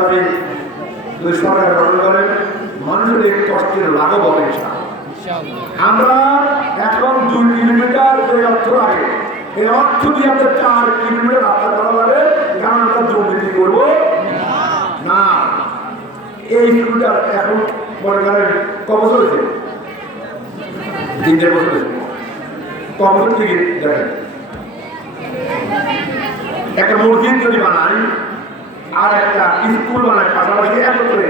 ইসলামী যদি সরকার গঠন করেন মানুষের এই কষ্টের লাঘব হবে। আমরা এখন 2 কিলোমিটার যে অর্থ লাগে এই অর্থ দিয়ে আমাদের 4 কিলোমিটার রাস্তা করা যাবে, কারণ আমরা দুর্নীতি করবো না। এই স্কুলটা এখন মনে করেন কবছর হয়েছে, 3-4 বছর হয়েছে। কবছর থেকে দেখেন একটা মসজিদ যদি বানাই আর একটা স্কুল বানায় পাশাপাশি একত্রে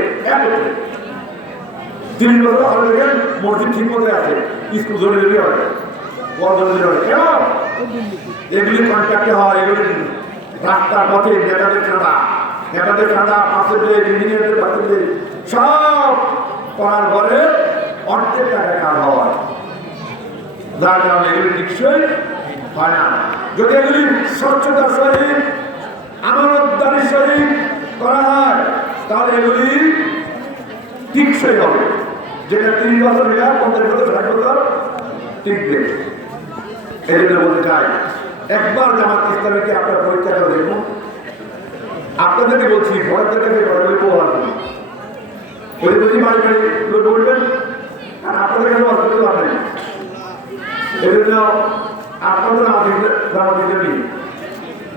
3 বছর হলে দেখেন মসজিদ ঠিক মতো আছে, স্কুল ধরে দিতে হবে, বড় ধরে দিতে হবে। কেন এগুলি কন্ট্রাক্টে হয়, এগুলি রাস্তার পথে নেতাদের খাতা পাশের ইঞ্জিনিয়ারদের পাশের সব করার পরে অর্ধেক টাকা কাজ হওয়ার, যার কারণে এগুলি টিকসই হয় না। যদি এগুলি স্বচ্ছতার সহিত আমানতদারির সহিত করা হয় তাহলে এগুলি টিকসই হবে, যেটা 30 বছর 50 বছর 60 বছর টিকবে। এই জন্য বলতে চাই, একবার জামাত ইসলামীকে আপনার পরীক্ষা করে দেখুন। আপনাদেরকে বলছি ভোটারদের কাছে ঘরে পোহার ওই বুঝি বাড়ি বাড়ি লোক বলবেন, আর আপনাদের কাছে অসুবিধা হবে না। এই জন্য আপনাদের আমাদের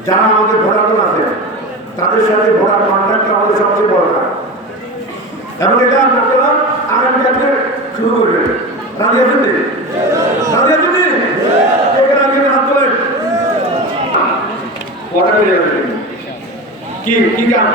যারা আমাদের ভোটার আছে তাদের সাথে ভোটার কন্ট্যাক্ট আমাদের সবচেয়ে বড় কাজ, এবং এটা আপনারা আগামীকালকে শুরু করবেন। রাজি আছেন? রাজি আছেন? এখানে আগে হাত তোলেন। কি কাজ